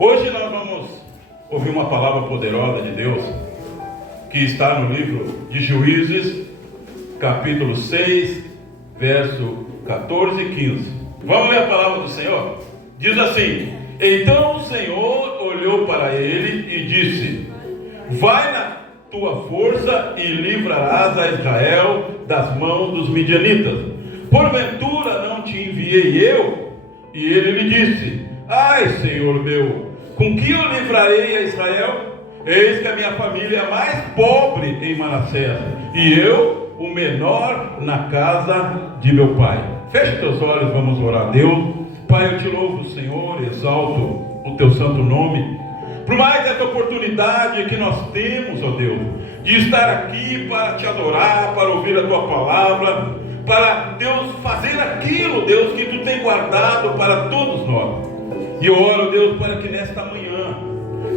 Hoje nós vamos ouvir uma palavra poderosa de Deus, que está no livro de Juízes, capítulo 6, verso 14 e 15. Vamos ler a palavra do Senhor? Diz assim: então o Senhor olhou para ele e disse: vai na tua força e livrarás a Israel das mãos dos midianitas. Porventura não te enviei eu? E ele lhe disse: ai, Senhor meu, com que eu livrarei a Israel? Eis que a minha família é mais pobre em Manassés, e eu o menor na casa de meu pai. Feche teus olhos, vamos orar a Deus. Pai, eu te louvo, Senhor, exalto o teu santo nome, por mais essa oportunidade que nós temos, ó Deus, de estar aqui para te adorar, para ouvir a tua palavra, para, Deus, fazer aquilo, Deus, que tu tem guardado para todos nós. E eu oro, Deus, para que nesta manhã,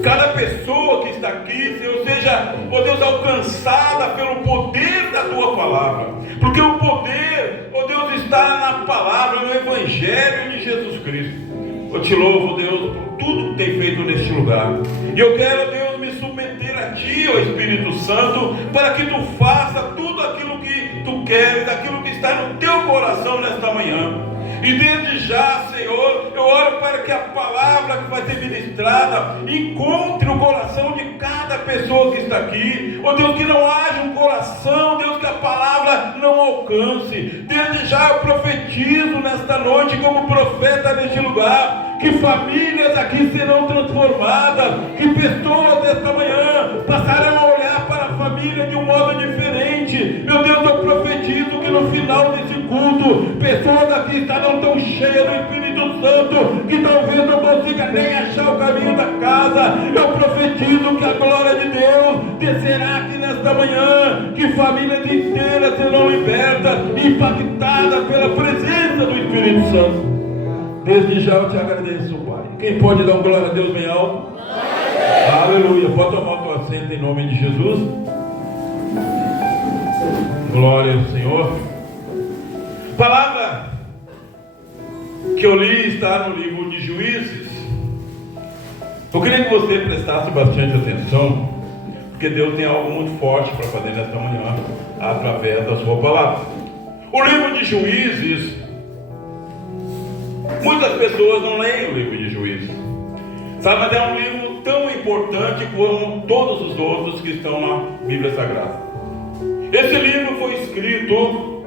cada pessoa que está aqui, Senhor, seja, ó Deus, alcançada pelo poder da tua palavra, porque o poder, ó Deus, está na palavra, no Evangelho de Jesus Cristo. Eu te louvo, Deus, por tudo que tem feito neste lugar. E eu quero, Deus, me submeter a Ti, ó Espírito Santo, para que Tu faça tudo aquilo que Tu queres, aquilo que está no Teu coração nesta manhã. E desde já, Senhor, eu oro para que a palavra que vai ser ministrada encontre o coração de cada pessoa que está aqui. Ó Deus, que não haja um coração, Deus, que a palavra não alcance. Desde já eu profetizo nesta noite como profeta neste lugar, que famílias aqui serão transformadas, que pessoas desta manhã passarão a olhar para a família de um modo diferente. Meu Deus, eu profetizo que no final desse culto, pessoas aqui estarão tão cheias do Espírito Santo que talvez não consiga nem achar o caminho da casa. Eu profetizo que a glória de Deus descerá aqui nesta manhã, que famílias inteiras serão libertas, impactadas pela presença do Espírito Santo. Desde já eu te agradeço, Pai. Quem pode dar glória a Deus bem alto? Aleluia. Pode tomar o teu assento em nome de Jesus. Glória ao Senhor. Palavra que eu li está no livro de Juízes. Eu queria que você prestasse bastante atenção, porque Deus tem algo muito forte para fazer nesta manhã, através da sua palavra. O livro de Juízes, muitas pessoas não leem o livro de Juízes, sabe, mas é um livro tão importante como todos os outros que estão na Bíblia Sagrada. Esse livro foi escrito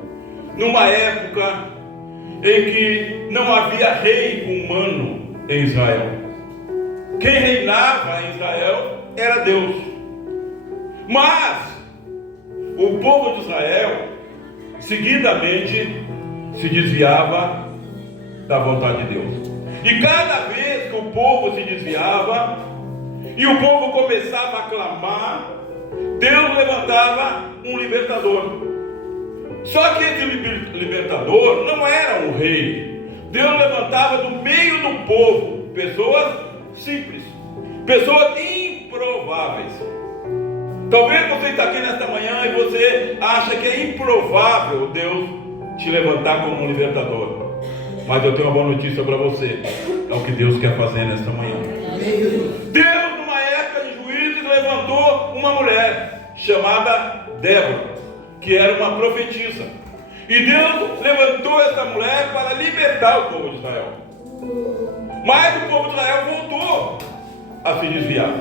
numa época em que não havia rei humano em Israel. Quem reinava em Israel era Deus. Mas o povo de Israel seguidamente se desviava da vontade de Deus. E cada vez que o povo se desviava e o povo começava a clamar, Deus levantava um libertador. Só que esse libertador não era um rei. Deus levantava do meio do povo pessoas simples, pessoas improváveis. Talvez você está aqui nesta manhã e você acha que é improvável Deus te levantar como um libertador. Mas eu tenho uma boa notícia para você. É o que Deus quer fazer nesta manhã. Deus, numa época de Juízes, levantou uma mulher chamada Débora, que era uma profetisa. E Deus levantou essa mulher para libertar o povo de Israel. Mas o povo de Israel voltou a se desviar.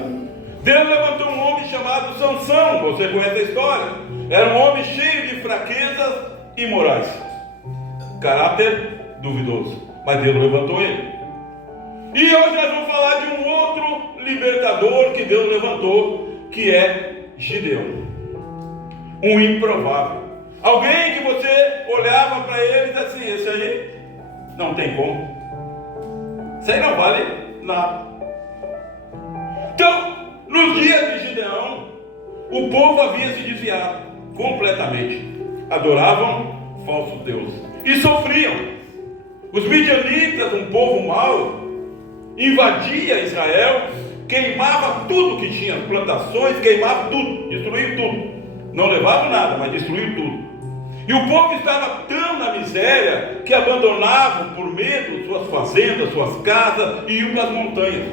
Deus levantou um homem chamado Sansão. Você conhece a história. Era um homem cheio de fraquezas imorais, caráter duvidoso. Mas Deus levantou ele. E hoje nós vamos falar de um outro libertador que Deus levantou, que é Gideão. Um improvável. Alguém que você olhava para ele e disse assim: esse aí não tem como. Esse aí não vale nada. Então, nos dias de Gideão, o povo havia se desviado completamente. Adoravam falsos deuses e sofriam. Os midianitas, um povo mau, invadia Israel, queimava tudo que tinha, plantações, queimava tudo, destruía tudo. Não levavam nada, mas destruíam tudo. E o povo estava tão na miséria que abandonavam por medo suas fazendas, suas casas e iam para as montanhas.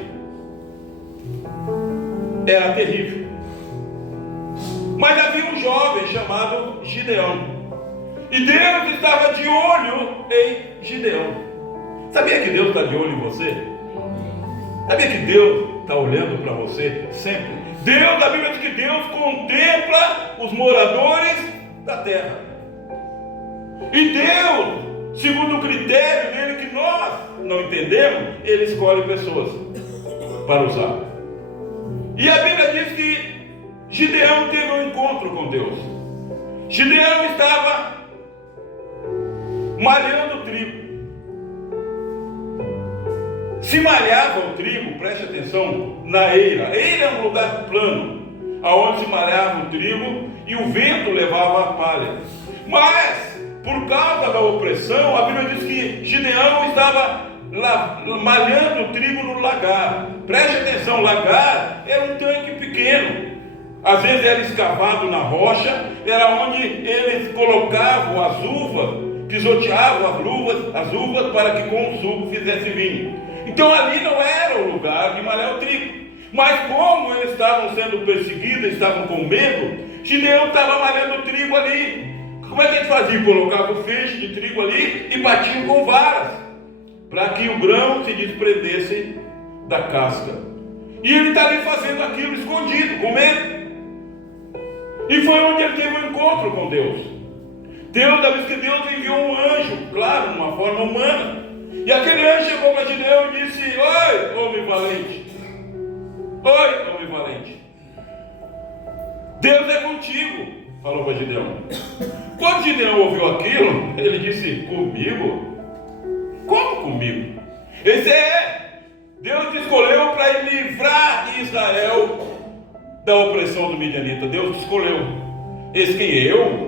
era terrível. Mas havia um jovem chamado Gideão, e Deus estava de olho em Gideão. Sabia que Deus está de olho em você? Sabia que Deus está olhando para você sempre? Deus, a Bíblia diz que Deus contempla os moradores da terra. E Deus, segundo o critério dele que nós não entendemos, ele escolhe pessoas para usar. E a Bíblia diz que Gideão teve um encontro com Deus. Gideão estava malhando trigo. Se malhava o trigo, preste atenção, na eira. Eira é um lugar plano, aonde se malhava o trigo e o vento levava a palha. Mas, por causa da opressão, a Bíblia diz que Gideão estava malhando o trigo no lagar. Preste atenção, lagar era um tanque pequeno. Às vezes era escavado na rocha, era onde eles colocavam as uvas, pisoteavam as uvas para que com o suco fizesse vinho. Então ali não era o lugar de malhar o trigo. Mas como eles estavam sendo perseguidos, estavam com medo, Gideão estava malhando o trigo ali. Como é que eles faziam? Colocavam o feixe de trigo ali e batiam com varas, para que o grão se desprendesse da casca. E ele está ali fazendo aquilo escondido, com medo. E foi onde ele teve um encontro com Deus. Da vez que Deus enviou um anjo, claro, numa forma humana. E aquele anjo chegou para Gideão e disse: oi, homem valente. Oi, homem valente. Deus é contigo, falou para Gideão. Quando Gideão ouviu aquilo, ele disse: comigo? Como comigo? Esse é Deus te escolheu para livrar Israel da opressão do midianita. Deus te escolheu. Esse quem? Eu?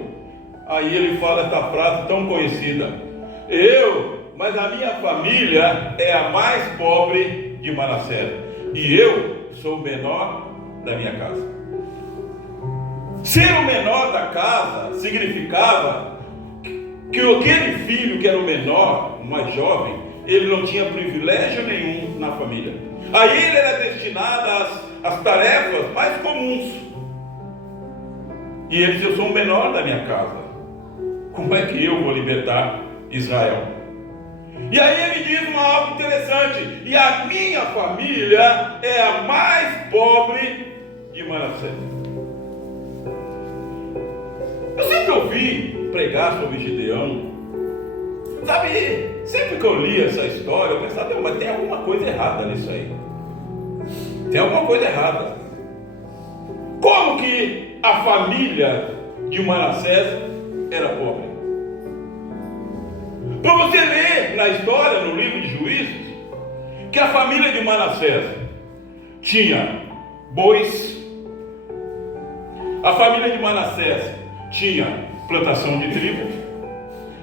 Aí ele fala esta frase tão conhecida: mas a minha família é a mais pobre de Manassés, e eu sou o menor da minha casa. Ser o menor da casa significava que aquele filho que era o menor, o mais jovem, ele não tinha privilégio nenhum na família. Aí ele era destinado às tarefas mais comuns. E ele disse: eu sou o menor da minha casa, como é que eu vou libertar Israel? E aí ele diz algo interessante: e a minha família é a mais pobre de Manassés. Eu sempre ouvi pregar sobre Gideão. Sabe, sempre que eu li essa história, eu pensava: mas tem alguma coisa errada nisso aí. Tem alguma coisa errada. Como que a família de Manassés era pobre? Para você ler na história, no livro de Juízes, que a família de Manassés tinha bois, a família de Manassés tinha plantação de trigo,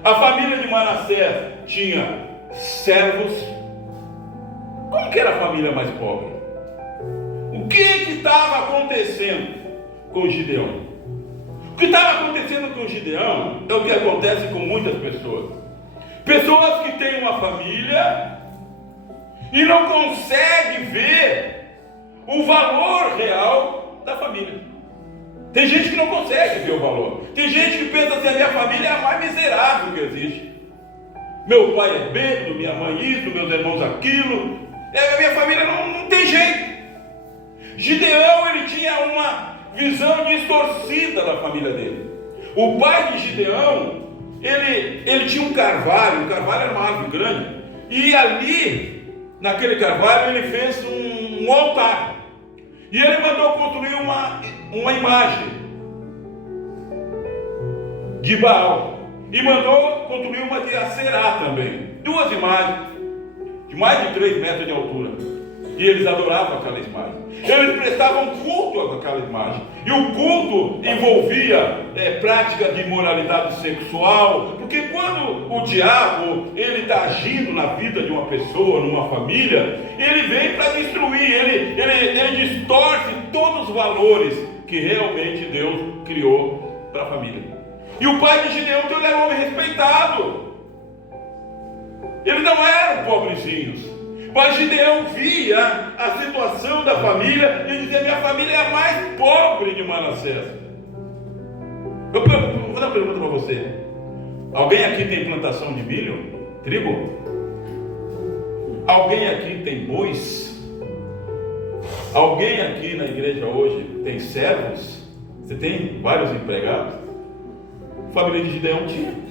a família de Manassés tinha servos. Como que era a família mais pobre? O que estava acontecendo com Gideão? O que estava acontecendo com Gideão é o que acontece com muitas pessoas. Pessoas que têm uma família e não conseguem ver o valor real da família. Tem gente que não consegue ver o valor. Tem gente que pensa assim: a minha família é a mais miserável que existe. Meu pai é bêbado, minha mãe isso, meus irmãos aquilo. A minha família não tem jeito. Gideão, ele tinha uma visão distorcida da família dele. O pai de Gideão, ele tinha um carvalho era uma árvore grande, e ali, naquele carvalho, ele fez um altar, e ele mandou construir uma imagem de Baal, e mandou construir uma de Aserá também, duas imagens, de mais de 3 metros de altura, e eles adoravam aquela imagem. Eles prestavam culto àquela imagem. E o culto envolvia prática de imoralidade sexual. Porque quando o diabo está agindo na vida de uma pessoa, numa família, ele vem para destruir. Ele distorce todos os valores que realmente Deus criou para a família. E o pai de Gideão, então, ele era um homem respeitado. Eles não eram pobrezinhos. Mas Gideão via a situação da família e dizia: minha família é a mais pobre de Manassés. Eu vou dar uma pergunta para você: alguém aqui tem plantação de milho, trigo? Alguém aqui tem bois? Alguém aqui na igreja hoje tem servos? Você tem vários empregados? A família de Gideão tinha.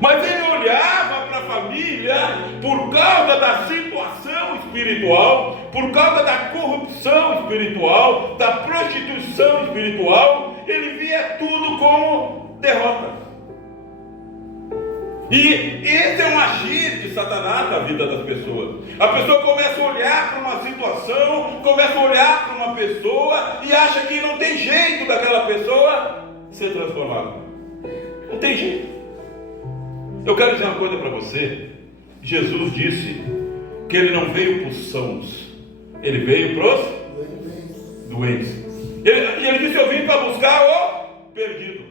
Mas ele olhava para a família por causa da situação espiritual, por causa da corrupção espiritual, da prostituição espiritual. Ele via tudo como derrota. E esse é um agir de Satanás na vida das pessoas. A pessoa começa a olhar para uma situação, começa a olhar para uma pessoa e acha que não tem jeito daquela pessoa ser transformada. Não tem jeito. Eu quero dizer uma coisa para você. Jesus disse que ele não veio para os sãos, ele veio para os doentes. Ele disse: eu vim para buscar o perdido.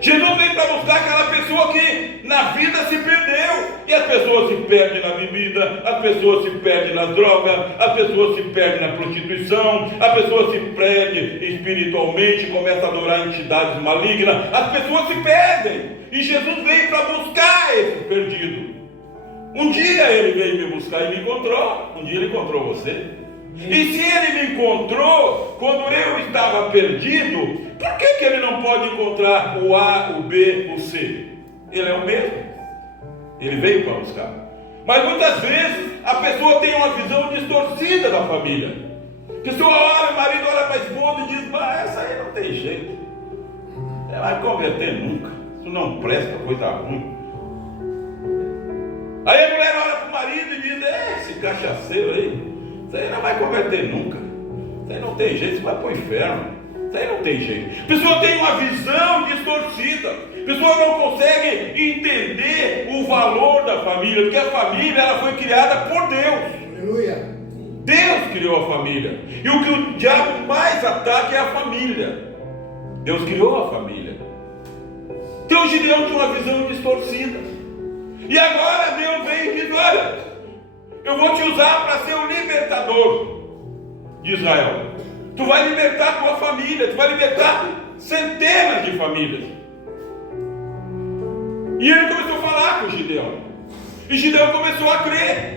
Jesus veio para buscar aquela pessoa que na vida se perdeu. E as pessoas se perdem na bebida, as pessoas se perdem nas drogas, as pessoas se perdem na prostituição, a pessoa se perde espiritualmente, começa a adorar entidades malignas, as pessoas se perdem. E Jesus veio para buscar esse perdido. Um dia ele veio me buscar e me encontrou. Um dia ele encontrou você. E se ele me encontrou quando eu estava perdido, por que ele não pode encontrar o A, o B, o C? Ele é o mesmo. Ele veio para buscar. Mas muitas vezes a pessoa tem uma visão distorcida da família. A pessoa olha, o marido olha para a esposa e diz: essa aí não tem jeito, ela vai converter nunca, isso não presta, coisa ruim. Aí a mulher olha para o marido e diz: esse cachaceiro aí, isso aí não vai converter nunca, isso aí não tem jeito, isso vai para o inferno, isso aí não tem jeito. A pessoa tem uma visão distorcida, a pessoa não consegue entender o valor da família, porque a família ela foi criada por Deus. Aleluia. Deus criou a família, e o que o diabo mais ataca é a família. Deus criou a família. Então Gideão tinha uma visão distorcida, e agora Deus vem e diz: olha, eu vou te usar para ser o libertador de Israel. Tu vai libertar a tua família, tu vai libertar centenas de famílias. E ele começou a falar com Gideão, e Gideão começou a crer.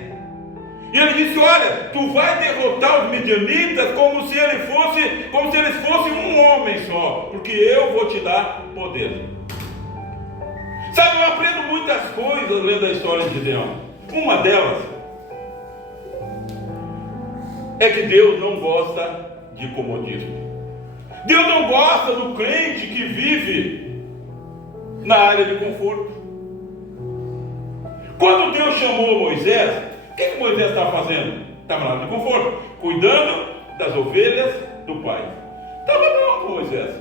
E ele disse: olha, tu vai derrotar os midianitas como se eles fossem um homem só, porque eu vou te dar poder. Sabe, eu aprendo muitas coisas lendo a história de Gideão. Uma delas é que Deus não gosta de comodismo. Deus não gosta do crente que vive na área de conforto. Quando Deus chamou Moisés, o que Moisés estava fazendo? Estava na área de conforto, cuidando das ovelhas do pai. Estava bom com Moisés,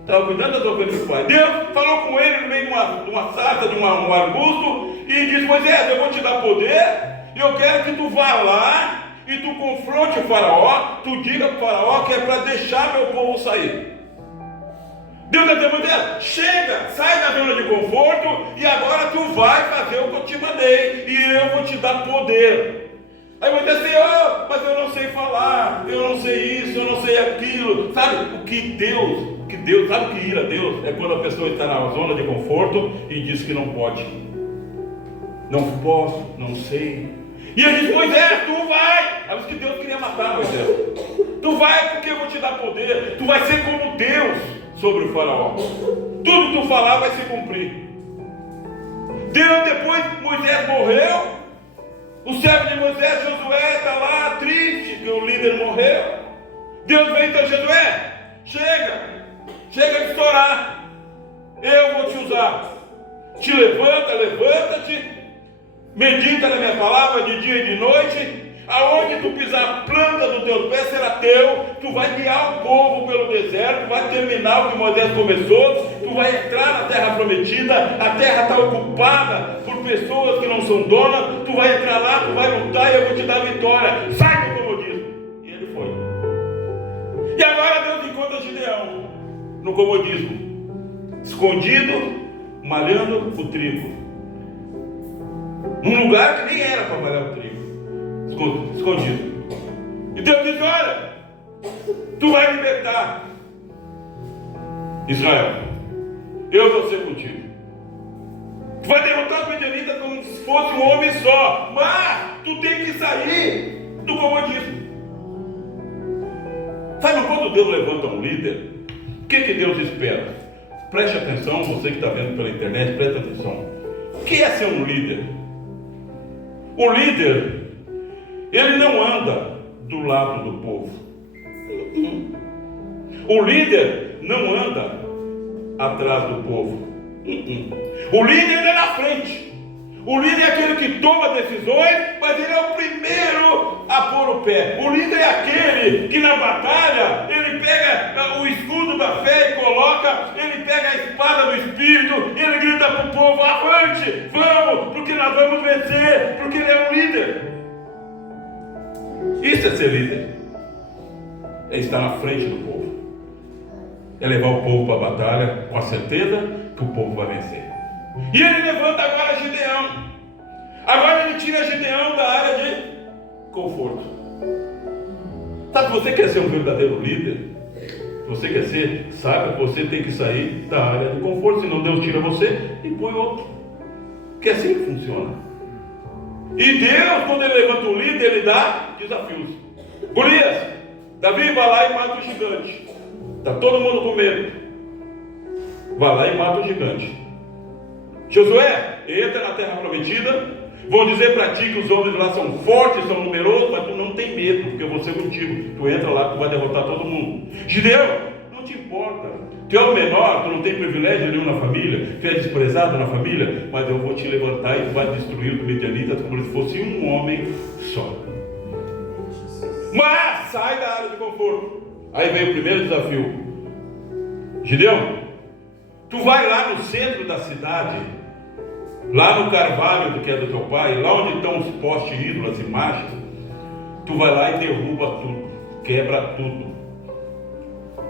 estava cuidando das ovelhas do pai. Deus falou com ele no meio de uma sarça, de um arbusto, e disse: Moisés, eu vou te dar poder, e eu quero que tu vá lá e tu confronte o faraó, tu diga para o faraó que é para deixar meu povo sair. Deus vai dizer: Moisés, chega, sai da zona de conforto, e agora tu vai fazer o que eu te mandei, e eu vou te dar poder. Aí Moisés disse: mas eu não sei falar, eu não sei isso, eu não sei aquilo. Sabe o que Deus, sabe o que ira Deus? É quando a pessoa está na zona de conforto e diz que não pode. Não posso, não sei. E ele disse: Moisés, tu vai. Aí disse que Deus queria matar Moisés. Tu vai porque eu vou te dar poder. Tu vai ser como Deus sobre o faraó. Tudo que tu falar vai se cumprir. Depois Moisés morreu. O servo de Moisés, Josué, está lá triste que o líder morreu. Deus vem então: Josué, chega de estourar. Eu vou te usar. Te levanta-te. Medita na minha palavra de dia e de noite. Aonde tu pisar a planta do teu pé será teu. Tu vai guiar o povo pelo deserto. Tu vai terminar o que Moisés começou. Tu vai entrar na terra prometida. A terra está ocupada por pessoas que não são donas. Tu vai entrar lá, tu vai lutar e eu vou te dar vitória. Sai do comodismo. E ele foi. E agora Deus encontra Gideão no comodismo, escondido, malhando o trigo. num lugar que nem era para malhar o trigo, escondido. E Deus disse: olha, tu vai libertar Israel, eu vou ser contigo. Tu vai derrotar os midianitas como se fosse um homem só, mas tu tem que sair do comodismo. Sabe quando Deus levanta um líder, o que Deus espera? Preste atenção, você que está vendo pela internet, preste atenção. O que é ser um líder? O líder, ele não anda do lado do povo. O líder não anda atrás do povo. O líder é na frente. O líder é aquele que toma decisões, mas ele é o primeiro a pôr o pé. O líder é aquele que na batalha, ele pega o escudo da fé e coloca, ele pega a espada do Espírito, ele grita para o povo: avante, vamos, porque nós vamos vencer, porque ele é um líder. Isso é ser líder. É estar na frente do povo. É levar o povo para a batalha com a certeza que o povo vai vencer. E ele levanta agora Gideão. Agora ele tira Gideão da área de conforto. Sabe, você quer ser um verdadeiro líder? Você quer ser? Saiba que você tem que sair da área de conforto, senão Deus tira você e põe outro. Porque é assim que funciona. E Deus, quando ele levanta o líder, ele dá desafios. Golias, Davi, vai lá e mata o gigante. Está todo mundo com medo. Vai lá e mata o gigante. Josué, entra na terra prometida. Vão dizer para ti que os homens lá são fortes, são numerosos, mas tu não tem medo, porque eu vou ser contigo. Tu entra lá, tu vai derrotar todo mundo. Gideão, não te importa. Tu é o menor, tu não tem privilégio nenhum na família, tu é desprezado na família, mas eu vou te levantar e tu vai destruir os midianitas como se fosse um homem só. Mas sai da área de conforto. Aí vem o primeiro desafio. Gideão, tu vai lá no centro da cidade, lá no carvalho que é do teu pai, lá onde estão os postes ídolos, as imagens, tu vai lá e derruba tudo, quebra tudo.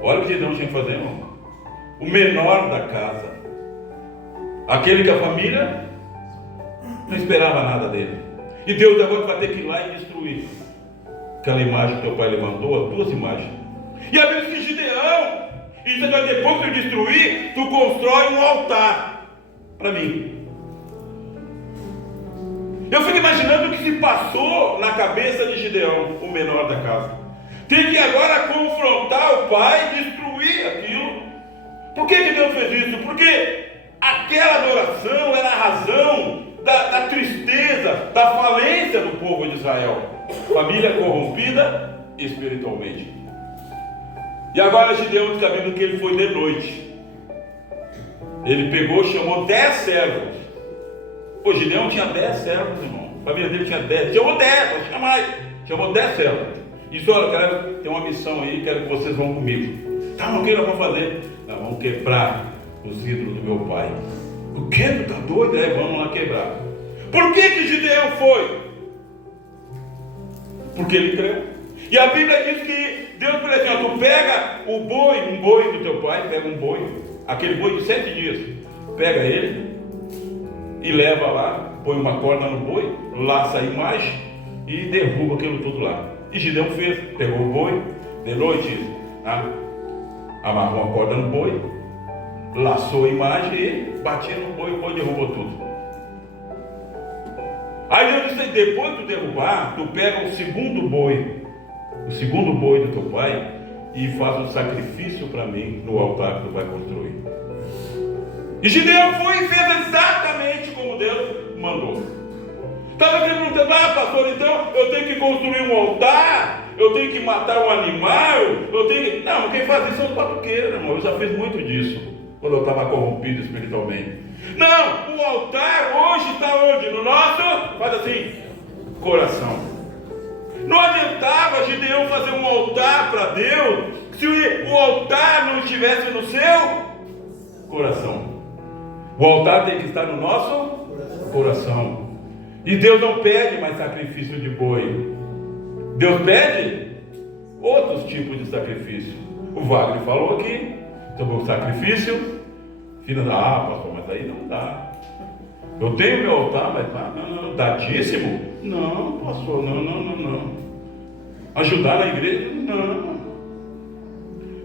Olha o que Gideão tinha que fazer, irmão. O menor da casa, aquele que a família não esperava nada dele, e Deus agora vai ter que ir lá e destruir aquela imagem que teu pai levantou, as duas imagens. E a Bíblia diz que Gideão, e depois de destruir, tu constrói um altar para mim. Eu fico imaginando o que se passou na cabeça de Gideão, o menor da casa. Tem que agora confrontar o pai, destruir aquilo. Por que Deus fez isso? Porque aquela adoração era a razão da tristeza, da falência do povo de Israel. Família corrompida espiritualmente. E agora Gideão está vendo que ele foi de noite. Ele pegou, chamou 10 servos. O Gideão tinha 10 servos, irmão. A família dele tinha 10. Chamou 10, não tinha mais. Chamou 10 servos. E disse: olha, eu quero ter uma missão aí, quero que vocês vão comigo. Tá, o que nós vamos fazer? Nós vamos quebrar os ídolos do meu pai. O que? Tu tá doido? Vamos lá quebrar. Por que Gideão foi? Porque ele creu. E a Bíblia diz que Deus, por exemplo, tu pega o boi, um boi do teu pai, pega um boi, aquele boi de 7 dias, pega ele e leva lá, põe uma corda no boi, laça a imagem e derruba aquilo tudo lá. E Gideão fez, pegou o boi, de noite, amarrou a corda no boi, laçou a imagem e batia no boi, o boi derrubou tudo. Aí Deus disse: depois de tu derrubar, tu pega o segundo boi do teu pai e faz um sacrifício para mim no altar que tu vai construir. E Gideão foi e fez exatamente como Deus mandou. Estava perguntando: pastor, então eu tenho que construir um altar, eu tenho que matar um animal, eu tenho que... Não, quem faz isso é os batuqueiros, irmão. Eu já fiz muito disso quando eu estava corrompido espiritualmente. Não, o altar hoje está onde? No nosso, faz assim, coração. Não adiantava Gideão fazer um altar para Deus se o altar não estivesse no seu coração. O altar tem que estar no nosso coração. E Deus não pede mais sacrifício de boi. Deus pede outros tipos de sacrifício. O Wagner falou aqui sobre o sacrifício. Filha da pastor, mas aí não dá. Eu tenho meu altar, mas não, dá dízimo? Não, pastor, não. Ajudar na igreja? Não.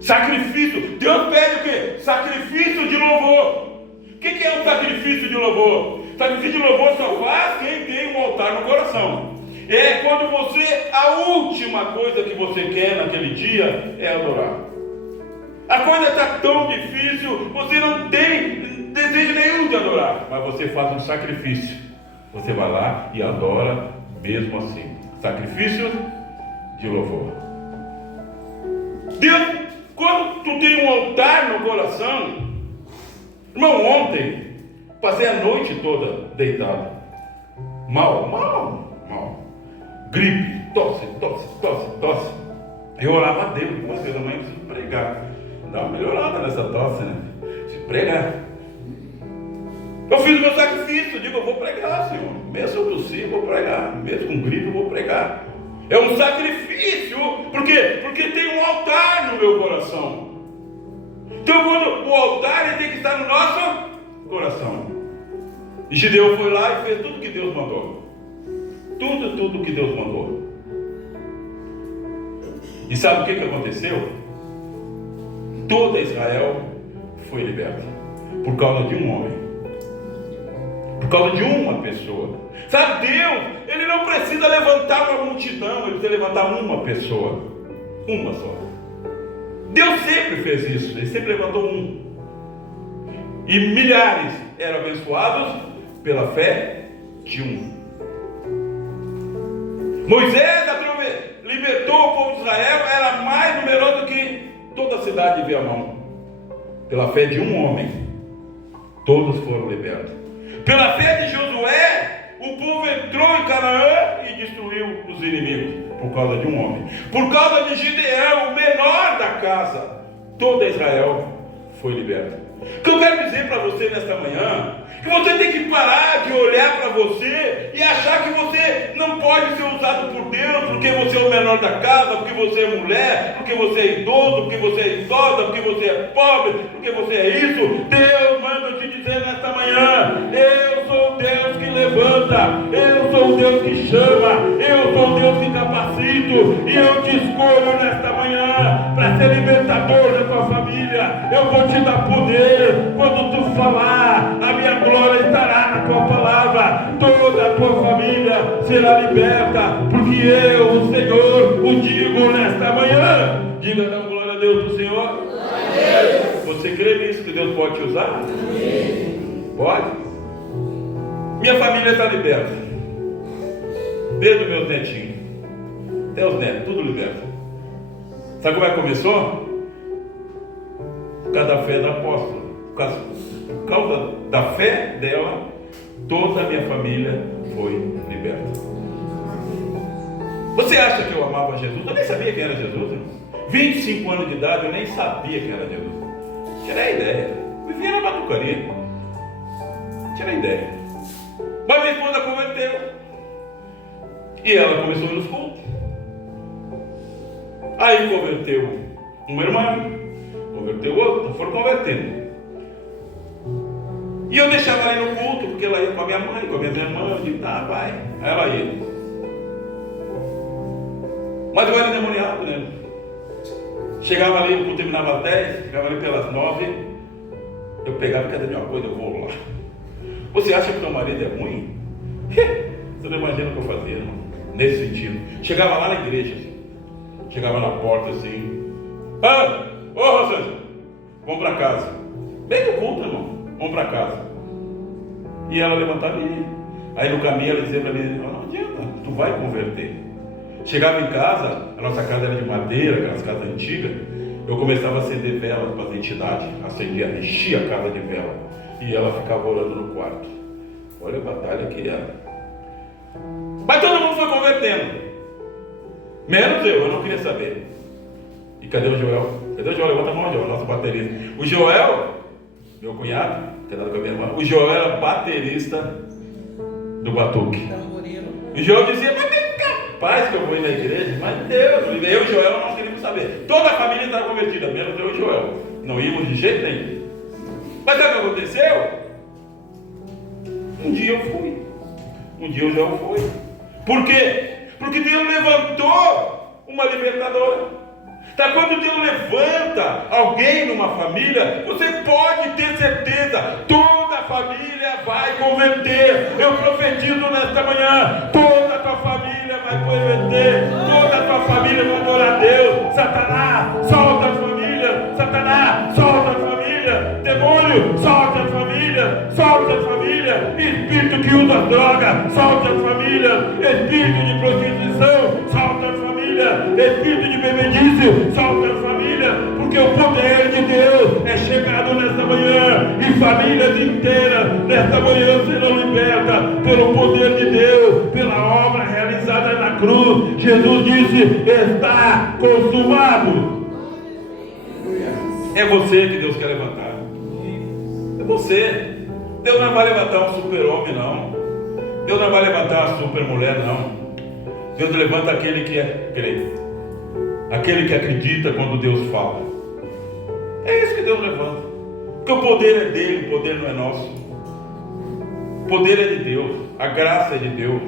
Sacrifício, Deus pede o quê? Sacrifício de louvor. O que é um sacrifício de louvor? Sacrifício de louvor só faz quem tem um altar no coração. É quando você, a última coisa que você quer naquele dia é adorar. A coisa está tão difícil, você não tem desejo nenhum de adorar, mas você faz um sacrifício. Você vai lá e adora mesmo assim. Sacrifício de louvor. Deus, quando tu tem um altar no coração, irmão, ontem passei a noite toda deitado. Mal. Gripe, tosse. Eu orava a Deus, mas eu também preciso pregar. Dá uma melhorada nessa tosse, né? Preciso pregar. Eu fiz o meu sacrifício, digo, eu vou pregar, Senhor. Mesmo tossir, eu vou pregar. Mesmo com gripe, eu vou pregar. É um sacrifício. Por quê? Porque tem um altar no meu coração. Então, quando o altar ele tem que estar no nosso coração. E Gideão foi lá e fez tudo que Deus mandou. Tudo que Deus mandou. E sabe o que aconteceu? Toda Israel foi liberta. Por causa de um homem. Por causa de uma pessoa. Sabe, Deus, Ele não precisa levantar uma multidão, Ele precisa levantar uma pessoa. Uma só. Deus sempre fez isso, Ele sempre levantou um. E milhares eram abençoados pela fé de um. Moisés libertou o povo de Israel, era mais numeroso que toda a cidade de Viamão. Pela fé de um homem, todos foram libertos. Pela fé de Josué, o povo entrou em Canaã e destruiu os inimigos, por causa de um homem. Por causa de Gideão, o menor da casa, toda Israel foi liberta. O que eu quero dizer para você nesta manhã, que você tem que parar de olhar para você e achar que você não pode ser usado por Deus, porque você é o menor da casa, porque você é mulher, porque você é idoso, porque você é idosa, porque você é pobre, porque você é isso. Deus manda te dizer nesta manhã: eu sou o Deus que levanta, eu sou o Deus que chama, eu sou o Deus que capacito, e eu te escolho nesta manhã para ser libertador da tua família. Eu vou te dar poder. Quando tu falar, a minha glória estará na tua palavra. Toda a tua família será liberta, porque eu, o Senhor, o digo nesta manhã. Diga, dá glória a Deus do Senhor. Amém. Você crê nisso, que Deus pode te usar? Amém. Pode? Minha família está liberta, desde os meus netinhos até os netos, tudo liberto. Sabe como é que começou? Por causa da fé da apóstola. Por causa da fé dela, toda a minha família foi liberta. Você acha que eu amava Jesus? Eu nem sabia quem era Jesus, irmão. 25 anos de idade, eu nem sabia quem era Jesus. Não tinha nem ideia. Vivia na batucaria. Não tinha nem ideia. Mas minha esposa converteu. E ela começou a ir nos cultos. Aí converteu uma irmã, converteu outro, foram convertendo. E eu deixava ela ir no culto, porque ela ia com a minha mãe, com a minha irmã. Eu digo, tá, vai. Aí ela ia. Mas eu era endemoniado, né? Chegava ali, o culto terminava às 10, chegava ali pelas 9. Eu pegava, cadê minha coisa? Eu vou lá. Você acha que meu marido é ruim? Você não imagina o que eu fazia, irmão? Nesse sentido. Chegava lá na igreja, assim. Chegava na porta assim. Ô Rosângela, vamos para casa. Bem no culto, irmão. Vamos para casa. E ela levantava e ia. Aí no caminho ela dizia para mim: não adianta, tu vai converter. Chegava em casa, a nossa casa era de madeira, aquelas casas antigas. Eu começava a acender velas para as entidades. Acendia, enchia a casa de vela. E ela ficava orando no quarto. Olha a batalha que era. Mas todo mundo foi convertendo. Menos eu não queria saber. E cadê o Joel? Cadê o Joel? Levanta a mão, Joel, nosso baterista. O Joel, meu cunhado, casado com a minha irmã, o Joel era baterista do batuque. E o Joel dizia: mas vem capaz que eu vou ir na igreja? Mas Deus, eu e o Joel não queríamos saber. Toda a família estava convertida, menos eu e o Joel. Não íamos de jeito nenhum. Mas sabe o que aconteceu? Um dia dia eu fui. Um dia eu já fui. Por quê? Porque Deus levantou uma libertadora. Tá, quando Deus levanta alguém numa família, você pode ter certeza, toda a família vai converter. Eu profetizo nesta manhã, toda a tua família vai converter, toda a tua família vai adorar a Deus. Satanás, solta a família. Satanás, solta a família. Demônio, solta a família. Solta a família. Espírito que usa droga, solta a família. Espírito de prostituição, solta a família. Espírito de bebedice, solta a família, porque o poder de Deus é chegado nesta manhã, e famílias inteiras nesta manhã serão libertas pelo poder de Deus, pela obra realizada na cruz. Jesus disse: está consumado. É você que Deus quer levantar. É você. Deus não vai levantar um super-homem, não. Deus não vai levantar uma super-mulher, não. Deus levanta aquele que crê, aquele que acredita quando Deus fala. É isso que Deus levanta, porque o poder é dele, o poder não é nosso. O poder é de Deus, a graça é de Deus.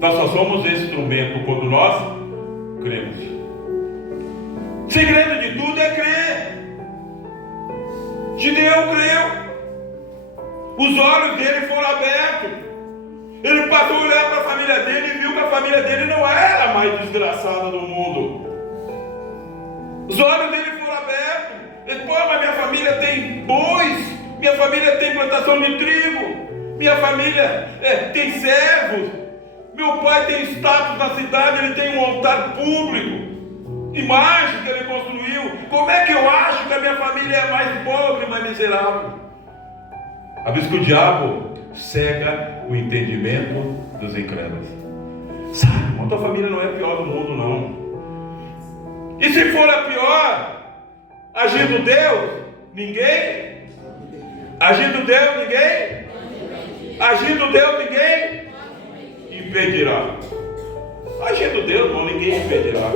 Nós só somos instrumento quando nós cremos. O segredo de tudo é crer. Gideão creu, os olhos dele foram abertos. Ele passou a olhar para a família dele e viu que a família dele não era a mais desgraçada do mundo. Os olhos dele foram abertos. Ele disse: pô, mas minha família tem bois, minha família tem plantação de trigo, minha família tem servos, meu pai tem status na cidade, ele tem um altar público, imagem que ele construiu. Como é que eu acho que a minha família é mais pobre, mais miserável? A vez que o diabo cega o entendimento dos incrédulos. Sabe, a tua família não é a pior do mundo, não. E se for a pior, agindo Deus, ninguém? Agindo Deus, ninguém? Agindo Deus, ninguém impedirá. Agindo Deus, não, ninguém impedirá.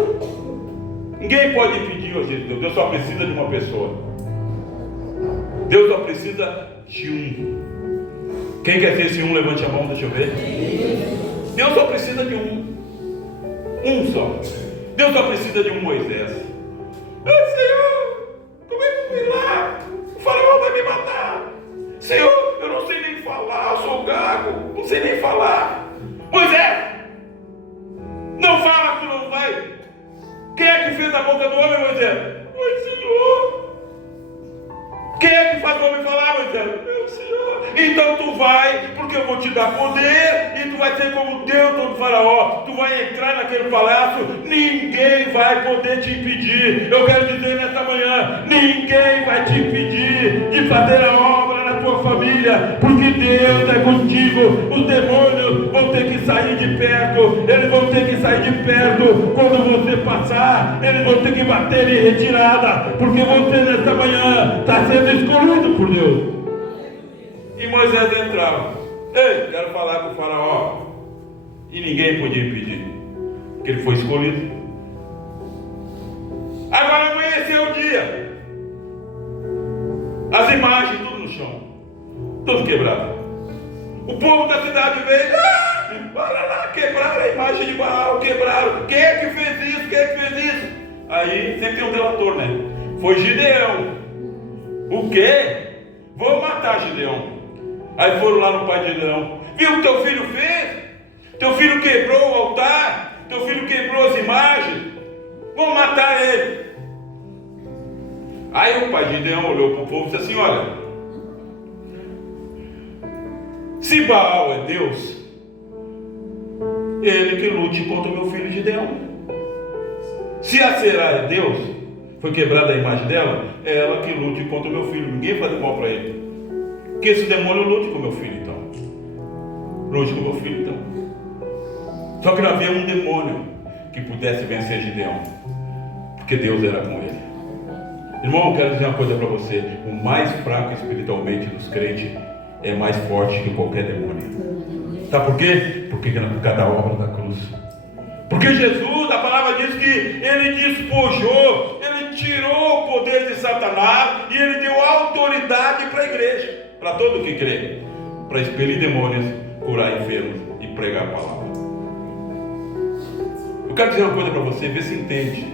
Ninguém pode impedir o agir de Deus. Deus só precisa de uma pessoa. Deus só precisa de um. Quem quer ter esse um, levante a mão, deixa eu ver. Deus só precisa de um. Um só. Deus só precisa de um Moisés. Senhor, como é que eu fui lá? O faraó vai me matar. Senhor, eu não sei nem falar, eu sou gago, não sei nem falar. Moisés, não fala que tu não vai. Quem é que fez a boca do homem, Moisés? O Senhor. Quem é que faz o homem falar, Moisés? Meu Senhor. Então tu vai, porque eu vou te dar poder, e tu vai ser como Deus do faraó. Tu vai entrar naquele palácio, ninguém vai poder te impedir. Eu quero dizer nesta manhã, ninguém vai te impedir de fazer a obra na tua família, porque Deus é contigo. Os demônios vão ter que sair de perto, eles vão ter que sair de perto quando você passar, eles vão ter que bater em retirada, porque você nesta manhã está sendo escolhido por Deus. E Moisés entrava: ei, quero falar com o faraó. E ninguém podia impedir, porque ele foi escolhido. Agora amanheceu o dia, as imagens tudo no chão, tudo quebrado. O povo da cidade veio: olha lá, quebraram a imagem de Baal, quebraram. Quem é que fez isso? Quem é que fez isso? Aí sempre tem um delator, né? Foi Gideão. O quê? Vou matar Gideão. Aí foram lá no pai de Gideão: viu o que teu filho fez? Teu filho quebrou o altar, teu filho quebrou as imagens, vamos matar ele. Aí o pai de Gideão olhou para o povo e disse assim: olha, se Baal é Deus, ele que lute contra o meu filho Gideão. Se a Será é Deus, foi quebrada a imagem dela, é ela que lute contra o meu filho. Ninguém vai fazer mal para ele. Que esse demônio lute com o meu filho, então. Lute com o meu filho, então. Só que não havia um demônio que pudesse vencer Gideão, porque Deus era com ele. Irmão, eu quero dizer uma coisa para você: o mais fraco espiritualmente dos crentes é mais forte que qualquer demônio. Sabe por quê? Porque por causa da obra da cruz. Porque Jesus, a palavra diz que ele despojou, ele tirou o poder de Satanás e ele deu autoridade para a igreja, para todo que crê. para expelir demônios, curar enfermos e pregar a palavra. Eu quero dizer uma coisa para você, ver se entende.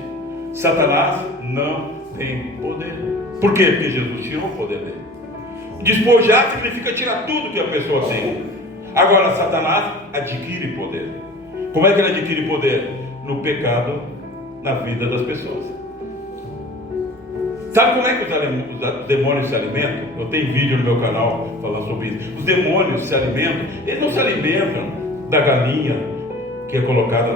Satanás não tem poder. Por quê? Porque Jesus tirou o poder dele. Despojar significa tirar tudo que a pessoa tem. Agora, Satanás adquire poder. Como é que ele adquire poder? No pecado, na vida das pessoas. Sabe como é que os demônios se alimentam? Eu tenho vídeo no meu canal falando sobre isso. Os demônios se alimentam, eles não se alimentam da galinha que é colocada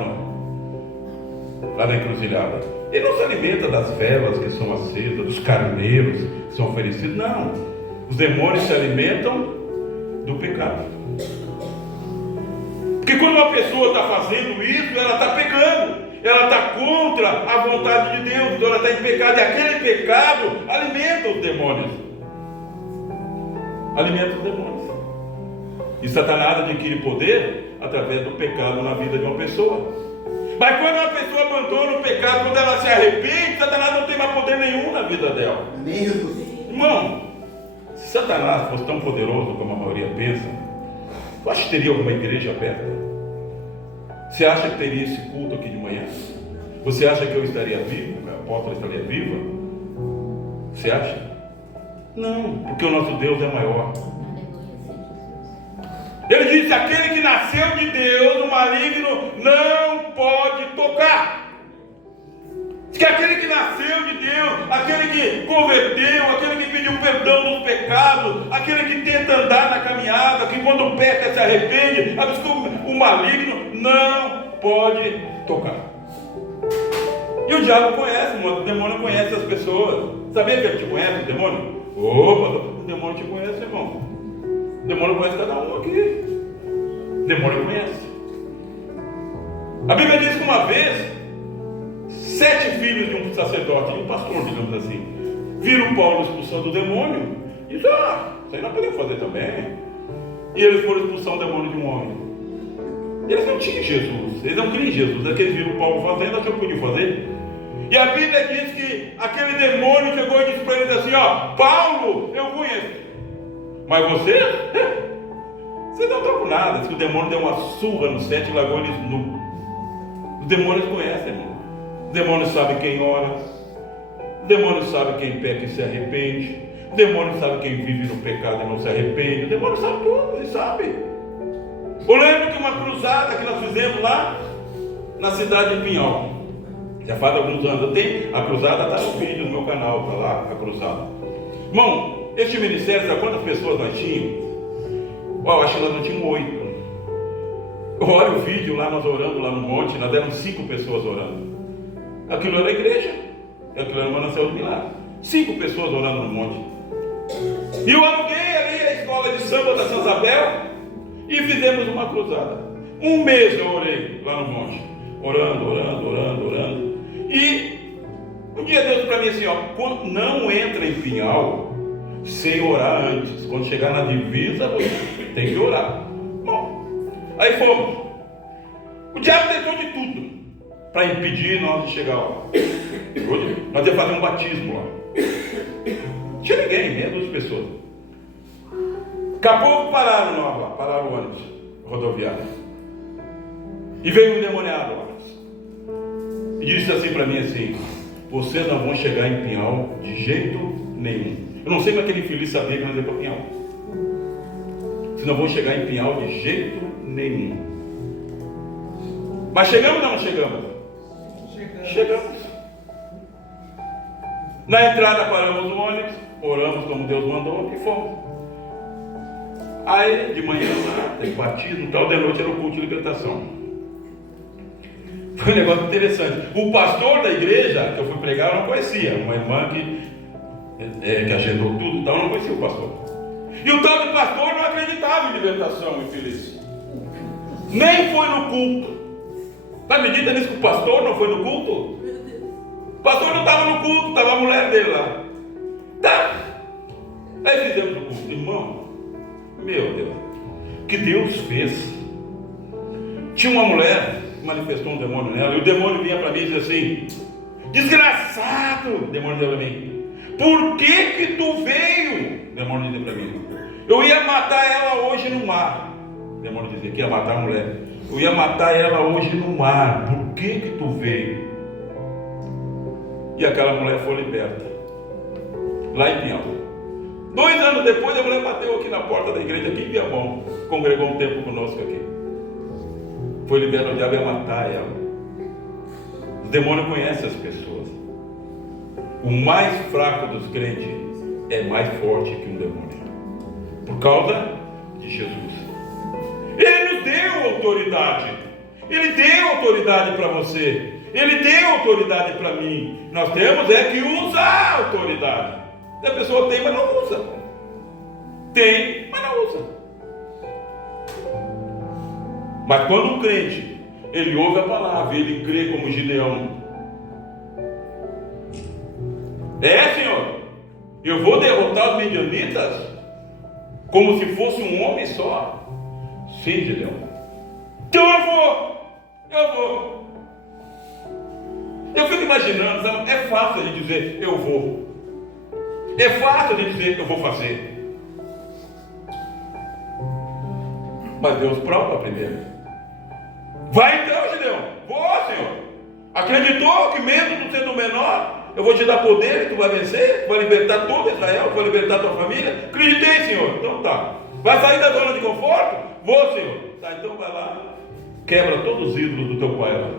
lá na encruzilhada. Ele não se alimenta das velas que são acesas, dos carneiros que são oferecidos. Não. Os demônios se alimentam do pecado. Porque quando uma pessoa está fazendo isso, ela está pecando. Ela está contra a vontade de Deus. Então ela está em pecado. E aquele pecado alimenta os demônios. Alimenta os demônios. E Satanás adquire poder através do pecado na vida de uma pessoa. Mas quando uma pessoa abandona o pecado, quando ela se arrepende, Satanás não tem mais poder nenhum na vida dela. Irmão, se Satanás fosse tão poderoso como a maioria pensa, tu acha que teria alguma igreja aberta? Você acha que teria esse culto aqui de manhã? Você acha que eu estaria vivo? Que a apóstola estaria viva? Você acha? Não, porque o nosso Deus é maior. Ele disse: aquele que nasceu de Deus, o maligno não pode tocar. Diz que aquele que nasceu de Deus, aquele que converteu, aquele que pediu perdão dos pecados, aquele que tenta andar na caminhada, que quando peca se arrepende, diz que o maligno não pode tocar. E o diabo conhece, o demônio conhece as pessoas. Sabia que ele te conhece, o demônio? Opa, o demônio te conhece, irmão. O demônio conhece cada um aqui. O demônio conhece. A Bíblia diz que uma vez 7 filhos de um sacerdote, de um pastor, digamos assim, viram Paulo expulsando o demônio e disseram: isso aí nós podemos fazer também. E eles foram expulsar o demônio de um homem. Eles não tinham Jesus, eles não criam em Jesus. Eles viram Paulo fazendo, acharam que podiam fazer. E a Bíblia diz que aquele demônio chegou e disse para eles assim: Paulo, eu conheço, mas vocês não estão com nada. Se o demônio deu uma surra no 7 e largou eles nu. Os demônios conhecem, irmão. Os demônios sabem quem ora. Os demônios sabem quem peca e se arrepende. Os demônios sabem quem vive no pecado e não se arrepende. Os demônios sabem tudo, eles sabem. Eu lembro que uma cruzada que nós fizemos lá na cidade de Pinhal, já faz alguns anos. Eu tenho a cruzada, está no vídeo no meu canal, está lá a cruzada. Irmão, este ministério, sabe quantas pessoas nós tínhamos? Eu acho que nós não tínhamos 8. Olha o vídeo lá, nós orando lá no monte, nós éramos 5 pessoas orando. Aquilo era a igreja, aquilo era uma nação de milagre. 5 pessoas orando no monte. E eu aluguei ali a escola de samba da Santa Isabel e fizemos uma cruzada. 1 mês eu orei lá no monte, orando. E um dia Deus para mim assim: não entra em Pinhal sem orar antes. Quando chegar na divisa, você tem que orar. Bom, aí fomos. O diabo tentou de tudo para impedir nós de chegar lá. Nós ia fazer um batismo lá. Não tinha ninguém, meia dúzia de pessoas. Daqui a pouco pararam nós lá, pararam o ônibus rodoviário. E veio um endemoniado lá. E disse assim para mim assim: vocês não vão chegar em Pinhal de jeito nenhum. Eu não sei como aquele infeliz sabia que nós ia para Pinhal. Vocês não vão chegar em Pinhal de jeito nenhum. Mas chegamos ou não chegamos? Chegamos. Na entrada paramos no ônibus, oramos como Deus mandou e fomos. Aí de manhã tem batismo e tal, de noite era o culto de libertação. Foi um negócio interessante. O pastor da igreja que eu fui pregar eu não conhecia. Uma irmã que agendou tudo e tal, eu não conhecia o pastor. E o tal do pastor não acreditava em libertação, infeliz. Nem foi no culto. Está medida nisso que o pastor não foi no culto? O pastor não estava no culto, estava a mulher dele lá. Tá. Aí fizemos o culto. Irmão, meu Deus, o que Deus fez? Tinha uma mulher que manifestou um demônio nela, e o demônio vinha para mim e dizia assim: desgraçado, o demônio dizia para mim, por que tu veio? O demônio dizia para mim: Eu ia matar ela hoje no mar. O demônio dizia que ia matar a mulher. Eu ia matar ela hoje no mar. Por que que tu veio? E aquela mulher foi liberta. Lá em Pinhal. 2 anos depois, a mulher bateu aqui na porta da igreja, aqui em Viamão. Congregou um tempo conosco aqui. Foi liberta, o diabo ia matar ela. Os demônios conhecem as pessoas. O mais fraco dos crentes é mais forte que um demônio. Por causa de Jesus. Ele nos deu autoridade. Ele deu autoridade para você. Ele deu autoridade para mim. Nós temos que usar a autoridade. A pessoa tem, mas não usa. Tem, mas não usa. Mas quando um crente, ele ouve a palavra, ele crê como Gideão. Senhor, eu vou derrotar os midianitas como se fosse um homem só. Sim, Gideão. Então eu vou. Eu fico imaginando, sabe? É fácil de dizer eu vou. É fácil de dizer eu vou fazer. Mas Deus prova primeiro. Vai então, Gideão. Vou, Senhor. Acreditou que mesmo tu sendo menor, eu vou te dar poder, tu vai vencer, tu vai libertar todo Israel, tu vai libertar tua família. Acreditei, Senhor. Então tá. Vai sair da zona de conforto? Vou, Senhor. Tá, então vai lá. Quebra todos os ídolos do teu pai lá.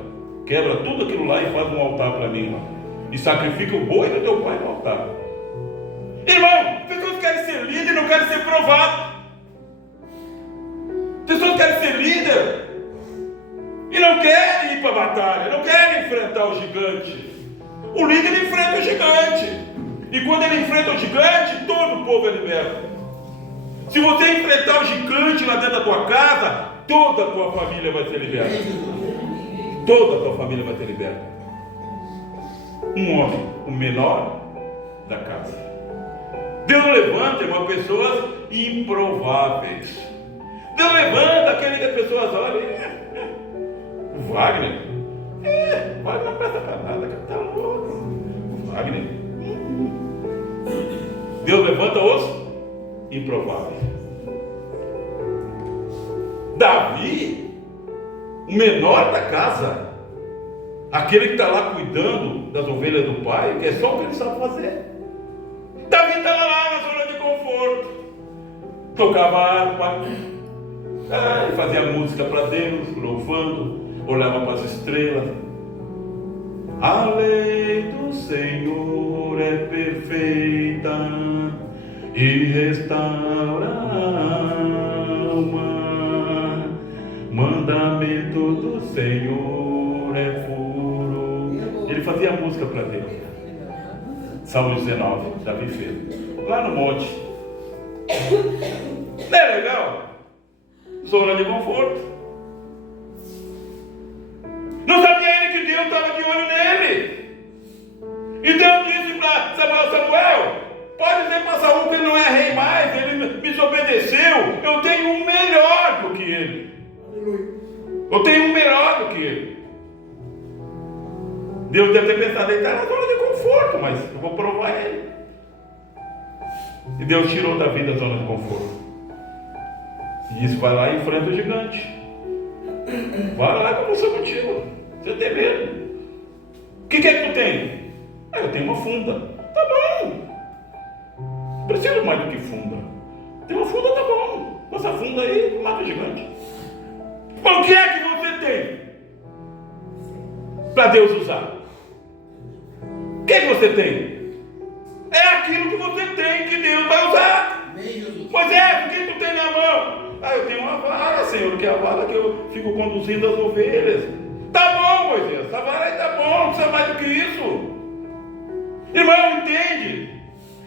Quebra tudo aquilo lá e faz um altar para mim lá. E sacrifica o boi do teu pai no altar. Irmão, pessoas querem ser líder e não querem ser provado. Pessoas querem ser líder e não querem ir para a batalha, não querem enfrentar o gigante. O líder enfrenta o gigante. E quando ele enfrenta o gigante, todo o povo é liberto. Se você enfrentar o gigante lá dentro da tua casa, toda a tua família vai ser liberta. Toda a tua família vai ser liberta. Um homem, o menor da casa. Deus levanta, irmão, pessoas improváveis. Deus levanta aquele que as pessoas olham. O Wagner. Wagner não presta para nada, está louco. O Wagner. Deus levanta os improváveis. Davi, o menor da casa, aquele que está lá cuidando das ovelhas do pai, que é só o que ele sabe fazer. Davi estava lá na zona de conforto, tocava harpa, fazia música para Deus, louvando, olhava para as estrelas. A lei do Senhor é perfeita e restaura a alma. Mandamento do Senhor é puro. Ele fazia música para Deus. Salmo 19, Davi fez. Lá no monte. Não é legal? Zona de conforto. Não sabia ele que Deus estava de olho nele. Então disse para Samuel, pode dizer para Saul que ele não é rei mais, ele me desobedeceu. Eu tenho um melhor do que ele. Eu tenho um melhor do que ele. Deus deve ter pensado, ele está na zona de conforto, mas eu vou provar ele. E Deus tirou Davi da zona de conforto. E disse, vai lá e enfrenta o gigante. Vai lá que eu vou ser contigo. Você tem medo? O que é que tu tem? Eu tenho uma funda. Tá bom. Não preciso mais do que funda. Tem uma funda, tá bom. Com essa funda aí, mata o gigante. O que é que você tem para Deus usar? O que é que você tem? É aquilo que você tem que Deus vai usar. Moisés, o que tu tem na mão? Eu tenho uma vara, Senhor, que é a vara que eu fico conduzindo as ovelhas. Tá bom, Moisés, essa vara aí tá bom, não precisa mais do que isso. Irmão, entende?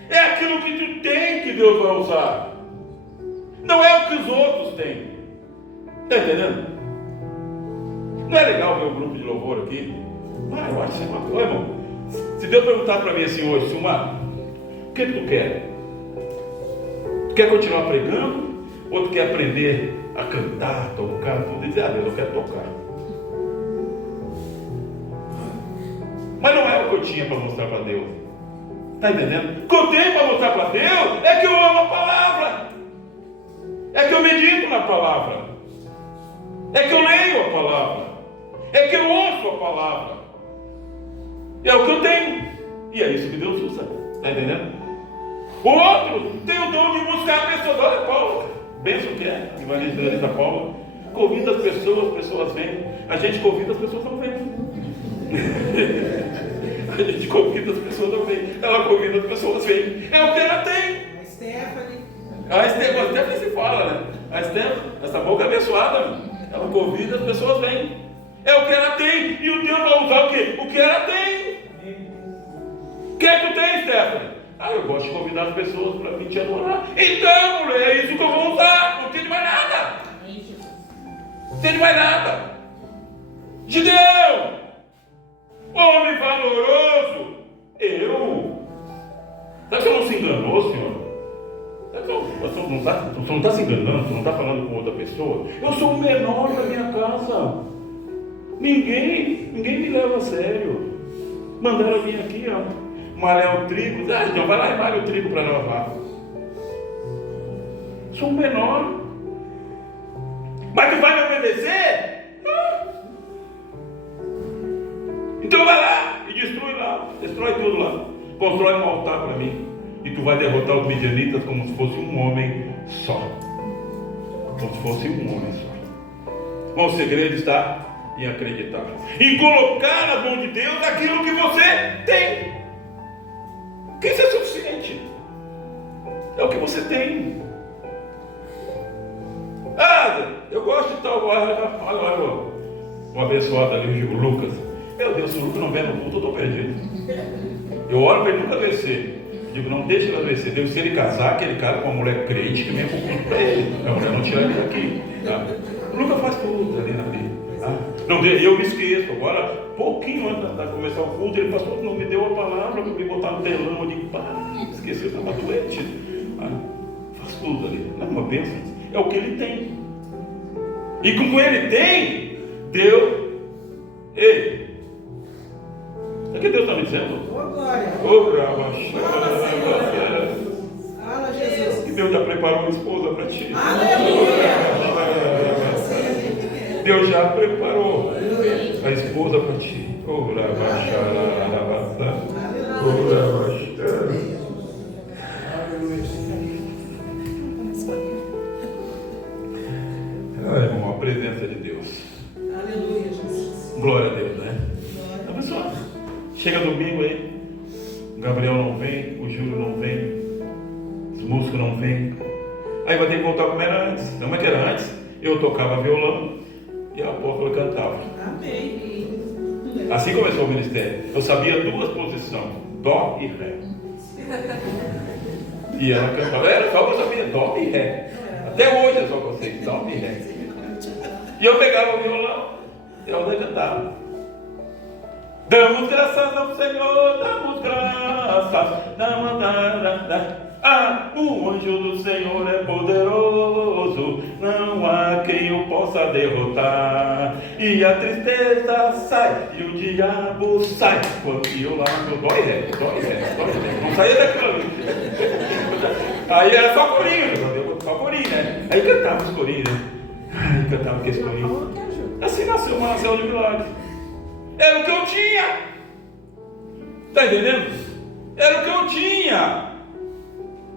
É aquilo que tu tem que Deus vai usar. Não é o que os outros têm. Está entendendo? Não é legal ver um grupo de louvor aqui? Eu acho que isso é uma coisa, irmão. Se Deus perguntar para mim assim hoje, Silmar, o que tu quer? Tu quer continuar pregando? Ou tu quer aprender a cantar, tocar? Tu diz, Deus, eu quero tocar. Mas não é o que eu tinha para mostrar para Deus. Está entendendo? O que eu tenho para mostrar para Deus é que eu amo a palavra. É que eu medito na palavra. É que eu leio a palavra. É que eu ouço a palavra. É o que eu tenho. E é isso que Deus usa. Está entendendo? O outro tem o dom de buscar pessoas. Olha Paulo. Benção que é. Evangelista Paulo. Convida as pessoas vêm. A gente convida, as pessoas não vêm. A gente convida, as pessoas não vêm. Ela convida, as pessoas vêm. É o que ela tem. A Stephanie se fala, né? A Stephanie, essa boca é abençoada. Ela convida, as pessoas vêm. É o que ela tem. E o Deus vai usar o quê? O que ela tem. O que é que tu tem, Stephanie? Eu gosto de convidar as pessoas para vir te adorar. Então, mulher, é isso que eu vou usar. Não tem de mais nada. Não tem de mais nada. Gideão, homem valoroso. Sabe que eu não se enganou, senhor? Você não está se enganando, você não está falando com outra pessoa. Eu sou o menor da minha casa. Ninguém me leva a sério. Mandaram vir aqui, malhar o trigo. Então vai lá e malha o trigo para lavar. Sou o menor. Mas tu vai me obedecer? Então vai lá e destrói tudo lá. Constrói um altar para mim. E tu vai derrotar os midianitas como se fosse um homem só. Como se fosse um homem só. Mas o segredo está em acreditar. Em colocar na mão de Deus aquilo que você tem. Porque isso é suficiente. É o que você tem. Eu gosto de tal. Olha o abençoado ali, o Lucas. Meu Deus, se o Lucas não vem no culto, eu estou perdido. Eu oro para ele nunca descer. Digo, não deixa ele adoecer. Deus, se ele casar, aquele cara com uma mulher crente que vem para o culto para ele. A mulher não tira ele daqui. Tá? O Lucas faz tudo ali na vida. Tá? Não, eu me esqueço. Agora, pouquinho antes de começar o culto, ele pastor, não me deu a palavra para me botar no telão. Eu digo, esqueci, eu estava doente. Faz tudo ali. Não é uma bênção. É o que ele tem. E como ele tem, Deus. Ei! É que Deus está me dizendo? Fala, Jesus. Que Deus já preparou uma esposa para ti. Aleluia. Deus já preparou a esposa para ti. Irmão, a presença de Deus. Aleluia, Jesus. Glória a Deus, né? Então, pessoal, chega domingo aí. O Gabriel não vem, o Júlio não vem, os músicos não vêm. Aí vai ter que voltar como era antes. Como é que era antes? Eu tocava violão e a apóstola cantava. Amém. Assim começou o ministério. Eu sabia duas posições, dó e ré. E ela cantava, era só que eu sabia dó e ré. Até hoje é só que eu sei dó e ré. E eu pegava o violão e ela cantava. Damos graças ao Senhor, damos graças. O anjo do Senhor é poderoso, não há quem o possa derrotar. E a tristeza sai, e o diabo sai. Quando eu lá no dói ré. Não saía daquilo ali. Aí era só corinho, só corinho, né? Aí cantava os corinhos, né? Aí cantava aqueles corinhos. Assim nasceu uma nação de milagres. Era o que eu tinha. Está entendendo? Era o que eu tinha.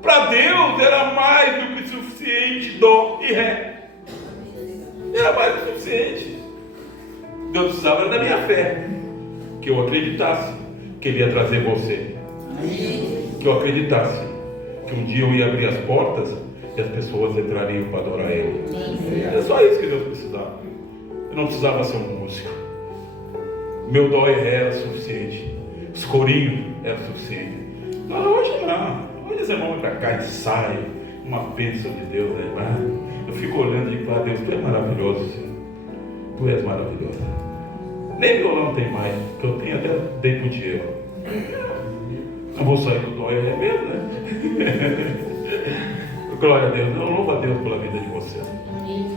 Para Deus era mais do que suficiente dó e ré. Era mais do que suficiente. Deus precisava da minha fé. Que eu acreditasse que Ele ia trazer você. Que eu acreditasse que um dia eu ia abrir as portas e as pessoas entrariam para adorar Ele. É só isso que Deus precisava. Eu não precisava ser um músico. Meu dó e ré era suficiente. Os corinhos eram suficientes. Mas hoje não. Hoje os irmãos vão para cá e saem. Uma bênção de Deus, né? Eu fico olhando e digo, Deus, Tu és maravilhoso, Senhor. Tu és maravilhoso. Nem violão tem mais, que eu tenho até dei pro Diego. Não vou sair do dó e ré mesmo, né? Glória a Deus. Eu louvo a Deus pela vida de você.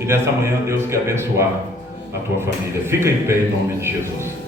E nessa manhã Deus quer abençoar a tua família. Fica em pé em nome de Jesus.